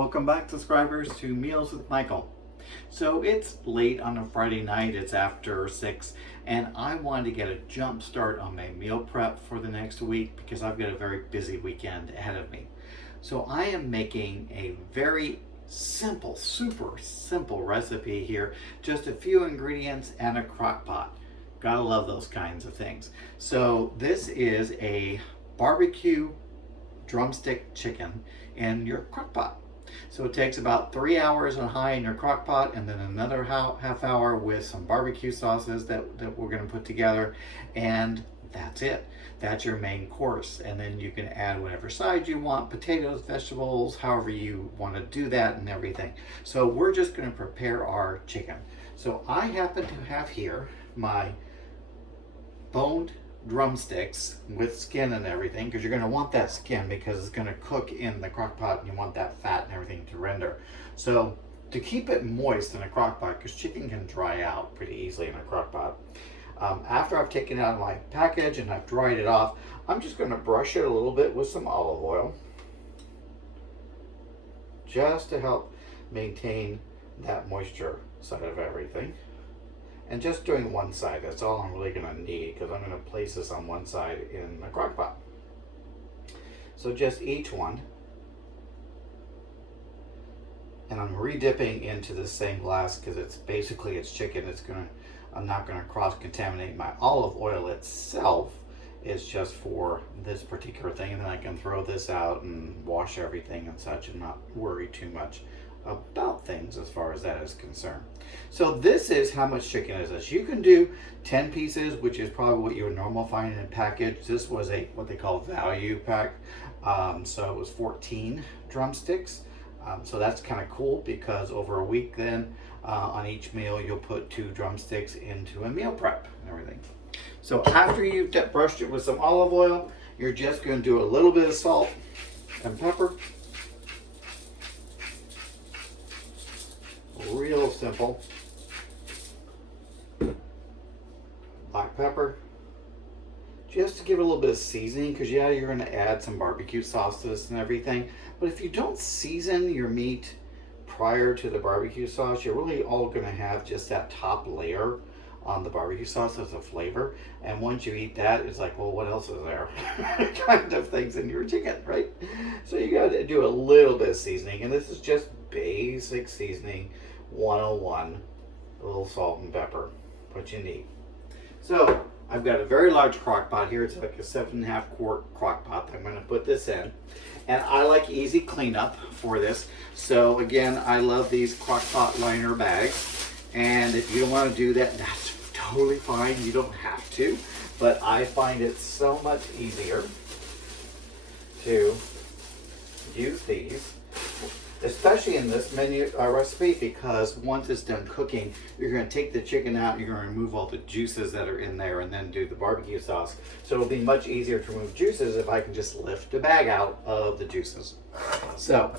Welcome back, subscribers, to Meals with Michael. So it's late on a Friday night, it's after 6, and I wanted to get a jump start on my meal prep for the next week because I've got a very busy weekend ahead of me. So I am making a very simple, super simple recipe here. Just a few ingredients and a crock pot. Gotta love those kinds of things. So this is a barbecue drumstick chicken in your crock pot. So it takes about 3 hours on high in your crock pot, and then another half hour with some barbecue sauces that we're going to put together, and that's it. That's your main course, and then you can add whatever side you want, potatoes, vegetables, however you want to do that and everything. So we're just going to prepare our chicken. So I happen to have here my boned drumsticks with skin and everything, because you're going to want that skin because it's going to cook in the crock pot and you want that fat and everything to render. So to keep it moist in a crock pot, because chicken can dry out pretty easily in a crock pot, after I've taken it out of my package and I've dried it off, I'm just going to brush it a little bit with some olive oil just to help maintain that moisture side of everything. And just doing one side, that's all I'm really going to need, because I'm going to place this on one side in the crock pot. So just each one. And I'm re-dipping into the same glass because it's chicken. I'm not going to cross-contaminate my olive oil itself. It's just for this particular thing, and then I can throw this out and wash everything and such and not worry too much about things as far as that is concerned. So this is how much chicken is this. You can do 10 pieces, which is probably what you would normally find in a package. This was what they call value pack. So it was 14 drumsticks. So that's kind of cool, because over a week then on each meal you'll put 2 drumsticks into a meal prep and everything. So after you've brushed it with some olive oil, you're just going to do a little bit of salt and pepper. Real simple. Black pepper, just to give it a little bit of seasoning, because yeah, you're going to add some barbecue sauces and everything, but if you don't season your meat prior to the barbecue sauce, you're really all going to have just that top layer on the barbecue sauce as a flavor, and once you eat that, it's like, well, what else is there? Kind of things in your chicken, right? So you got to do a little bit of seasoning, and this is just basic seasoning 101, a little salt and pepper, what you need. So I've got a very large crock pot here. It's like a 7.5 quart crock pot that I'm going to put this in, and I like easy cleanup for this. So again, I love these crock pot liner bags, and if you don't want to do that, that's totally fine. You don't have to, but I find it so much easier to use these, especially in this recipe, because once it's done cooking, you're going to take the chicken out, you're going to remove all the juices that are in there, and then do the barbecue sauce. So it'll be much easier to remove juices if I can just lift the bag out of the juices. So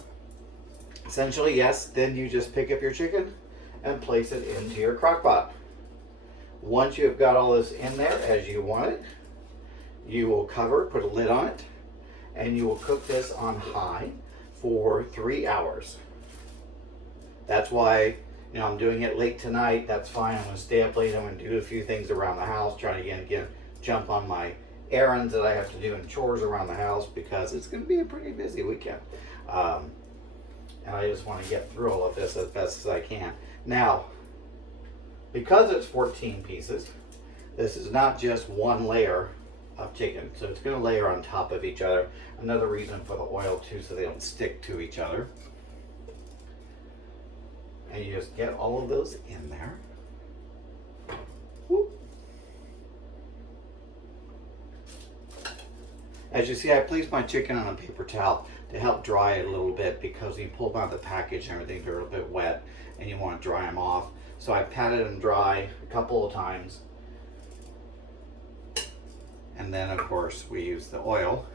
essentially, yes, then you just pick up your chicken and place it into your crock pot. Once you've got all this in there as you want it, you will cover, put a lid on it, and you will cook this on high for 3 hours. That's why, I'm doing it late tonight. That's fine. I'm going to stay up late. I'm going to do a few things around the house, try to again jump on my errands that I have to do and chores around the house, because it's going to be a pretty busy weekend. And I just want to get through all of this as best as I can. Now, because it's 14 pieces, this is not just one layer of chicken, so it's going to layer on top of each other. Another reason for the oil too, so they don't stick to each other. And you just get all of those in there. Whoop. As you see, I placed my chicken on a paper towel to help dry it a little bit, because when you pull them out of the package and everything, they're a bit wet and you want to dry them off. So I patted them dry a couple of times. And then, of course, we use the oil.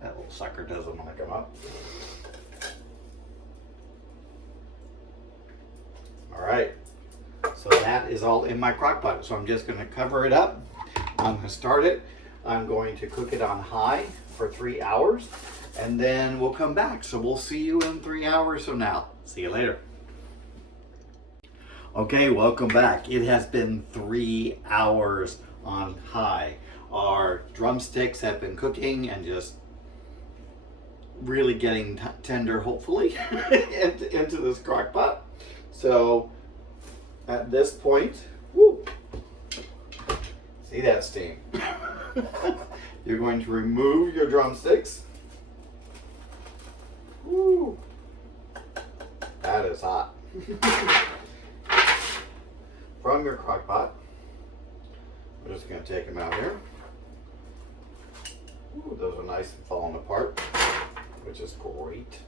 That little sucker doesn't want to come up. All right. So that is all in my crock pot. So I'm just going to cover it up. I'm going to start it. I'm going to cook it on high for 3 hours. and then we'll come back. So we'll see you in 3 hours from now. See you later. Okay, welcome back. It has been 3 hours on high. Our drumsticks have been cooking and just really getting tender, hopefully, into this crock pot. So at this point, woo, see that steam? You're going to remove your drumsticks. Woo, that is hot. From your crock pot. I'm just going to take them out here. Ooh, those are nice and falling apart, which is great.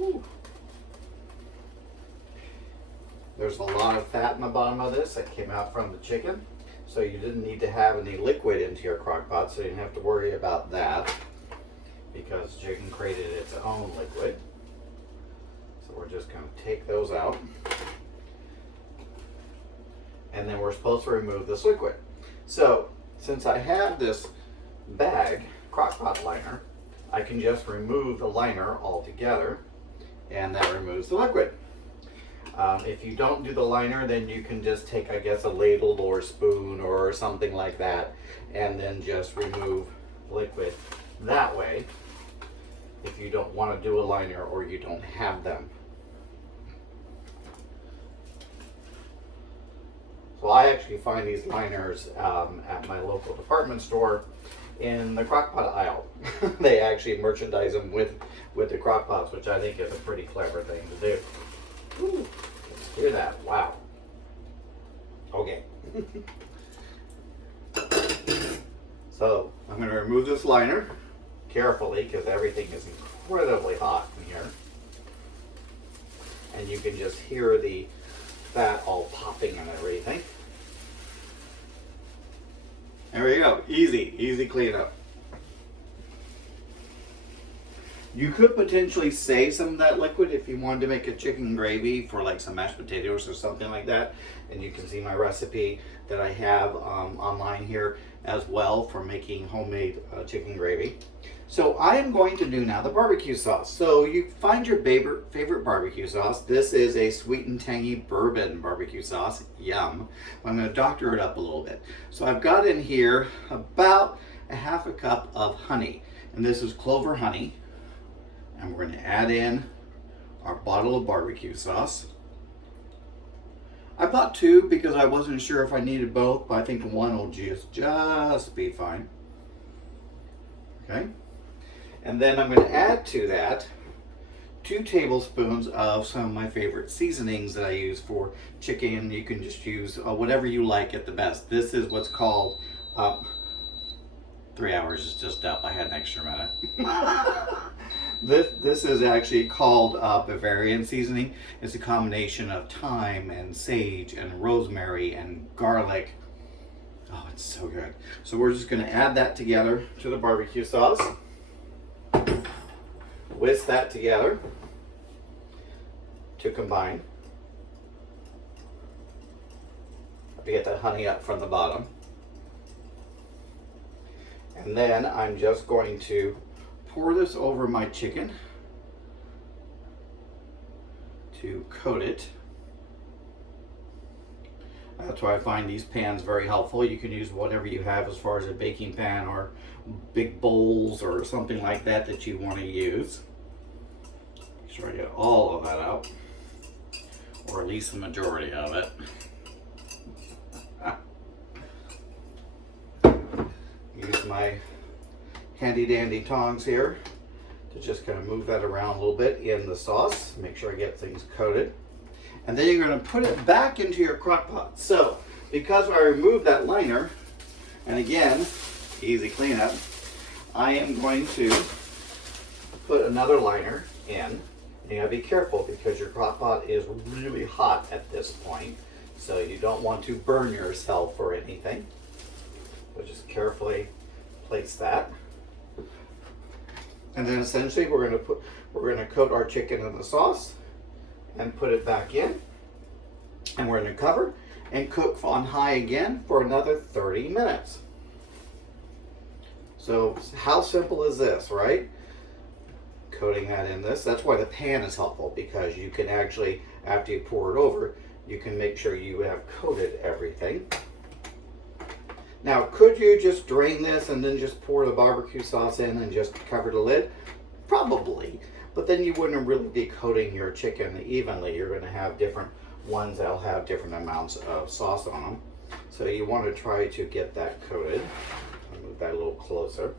Ooh. There's a lot of fat in the bottom of this that came out from the chicken, so you didn't need to have any liquid into your crock pot, so you didn't have to worry about that, because chicken created its own liquid. So we're just going to take those out. And then we're supposed to remove this liquid. So since I have this bag, crockpot liner, I can just remove the liner altogether, and that removes the liquid. If you don't do the liner, then you can just take, I guess, a ladle or a spoon or something like that, and then just remove liquid that way, if you don't want to do a liner or you don't have them. So I actually find these liners at my local department store in the crockpot aisle. They actually merchandise them with the crockpots, which I think is a pretty clever thing to do. Ooh, hear that? Wow. Okay. So I'm going to remove this liner carefully because everything is incredibly hot in here. And you can just hear the fat all popping and everything. There we go. Easy cleanup. You could potentially save some of that liquid if you wanted to make a chicken gravy for like some mashed potatoes or something like that. And you can see my recipe that I have online here as well for making homemade chicken gravy. So I am going to do now the barbecue sauce. So you find your favorite barbecue sauce. This is a Sweet and Tangy Bourbon BBQ sauce. Yum. I'm going to doctor it up a little bit. So I've got in here about a half a cup of honey. And this is clover honey. And we're going to add in our bottle of barbecue sauce. I bought two because I wasn't sure if I needed both, but I think one will just be fine. Okay. And then I'm going to add to that 2 tablespoons of some of my favorite seasonings that I use for chicken. You can just use whatever you like at the best. This is what's called 3 hours is just up. I had an extra minute. This is actually called Bavarian seasoning. It's a combination of thyme and sage and rosemary and garlic. Oh, it's so good. So we're just going to add that together to the barbecue sauce. Whisk that together to combine. To get that honey up from the bottom. And then I'm just going to pour this over my chicken to coat it. That's why I find these pans very helpful. You can use whatever you have as far as a baking pan or big bowls or something like that that you want to use. Make sure I get all of that out, or at least the majority of it. Use my handy dandy tongs here to just kind of move that around a little bit in the sauce. Make sure I get things coated. And then you're going to put it back into your crock pot. So, because I removed that liner, and again, easy cleanup, I am going to put another liner in. You gotta be careful because your crock pot is really hot at this point. So you don't want to burn yourself or anything. So just carefully place that. And then essentially we're going to coat our chicken in the sauce and put it back in. And we're going to cover, and cook on high again for another 30 minutes. So how simple is this, right? Coating that in this. That's why the pan is helpful, because you can actually, after you pour it over, you can make sure you have coated everything. Now, could you just drain this and then just pour the barbecue sauce in and just cover the lid? Probably, but then you wouldn't really be coating your chicken evenly. You're going to have different ones that'll have different amounts of sauce on them. So you want to try to get that coated. I'll move that a little closer.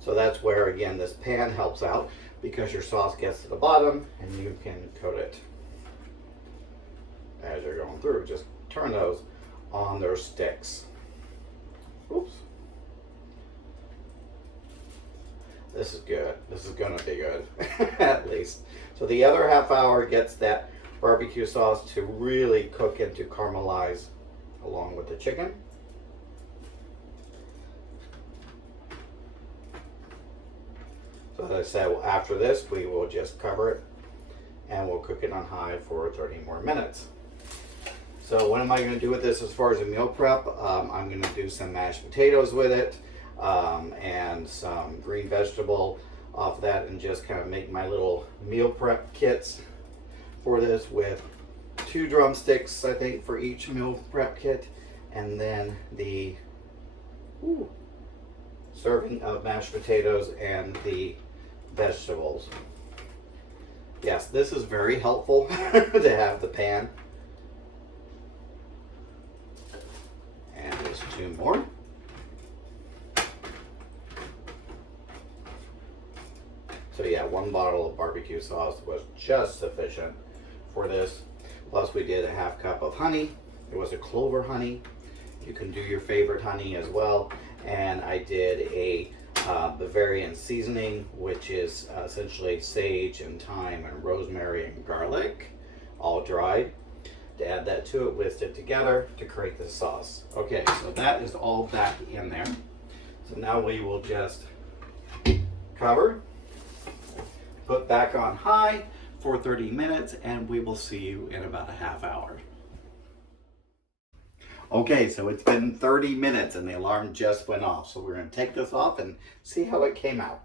So that's where, again, this pan helps out, because your sauce gets to the bottom and you can coat it as you're going through. Just turn those on their sticks. Oops. This is good. This is gonna be good, at least. So the other half hour gets that barbecue sauce to really cook and to caramelize along with the chicken. So as I said, after this, we will just cover it and we'll cook it on high for 30 more minutes. So what am I going to do with this as far as a meal prep? I'm going to do some mashed potatoes with it and some green vegetable off that, and just kind of make my little meal prep kits for this, with 2 drumsticks, I think, for each meal prep kit, and then the serving of mashed potatoes and the vegetables. Yes, this is very helpful to have the pan. And there's 2 more. So yeah, 1 bottle of barbecue sauce was just sufficient for this. Plus we did a ½ cup of honey. It was a clover honey. You can do your favorite honey as well. And I did a Bavarian seasoning, which is essentially sage and thyme and rosemary and garlic, all dried. To add that to it, whisk it together to create the sauce. Okay, so that is all back in there. So now we will just cover, put back on high for 30 minutes, and we will see you in about a ½ hour. Okay, so it's been 30 minutes and the alarm just went off. So we're going to take this off and see how it came out.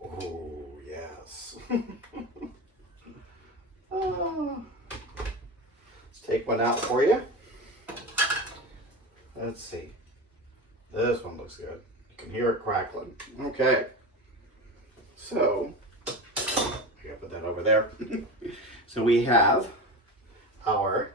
Oh, yes. Let's take one out for you. Let's see. This one looks good. You can hear it crackling. Okay. So, I gotta put that over there. So we have our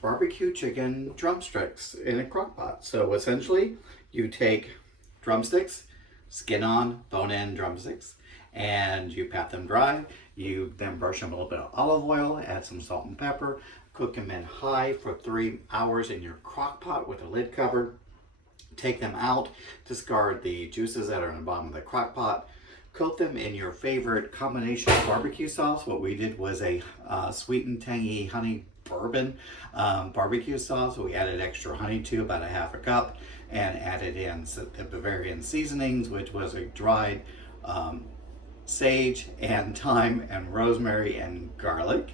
barbecue chicken drumsticks in a crock pot. So essentially, you take drumsticks, skin on, bone in drumsticks, and you pat them dry. You then brush them a little bit of olive oil, add some salt and pepper, cook them in high for 3 hours in your crock pot with the lid covered. Take them out, discard the juices that are in the bottom of the crock pot. Coat them in your favorite combination of barbecue sauce. What we did was a sweet and tangy honey bourbon barbecue sauce. We added extra honey to, about a ½ cup, and added in the Bavarian seasonings, which was a dried sage and thyme and rosemary and garlic,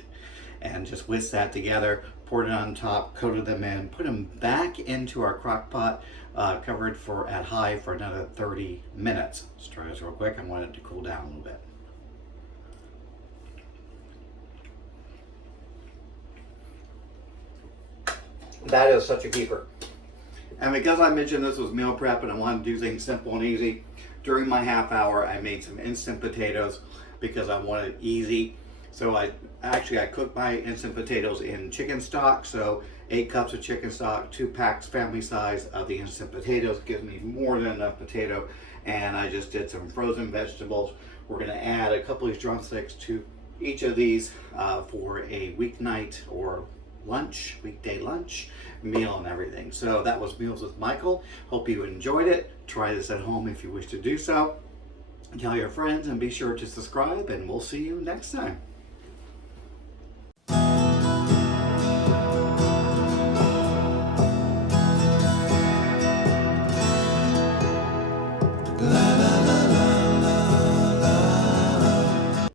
and just whisked that together, poured it on top, coated them in, put them back into our crock pot, covered for at high for another 30 minutes. Let's try this real quick. I want it to cool down a little bit. That is such a keeper. And because I mentioned this was meal prep and I wanted to do things simple and easy, during my ½ hour I made some instant potatoes because I wanted it easy. So I cooked my instant potatoes in chicken stock. So 8 cups of chicken stock, 2 packs family size of the instant potatoes, gives me more than enough potato. And I just did some frozen vegetables. We're gonna add a couple of these drumsticks to each of these for a weeknight or lunch, weekday lunch meal and everything. So that was Meals with Michael. Hope you enjoyed it. Try this at home if you wish to do so. Tell your friends and be sure to subscribe, and we'll see you next time.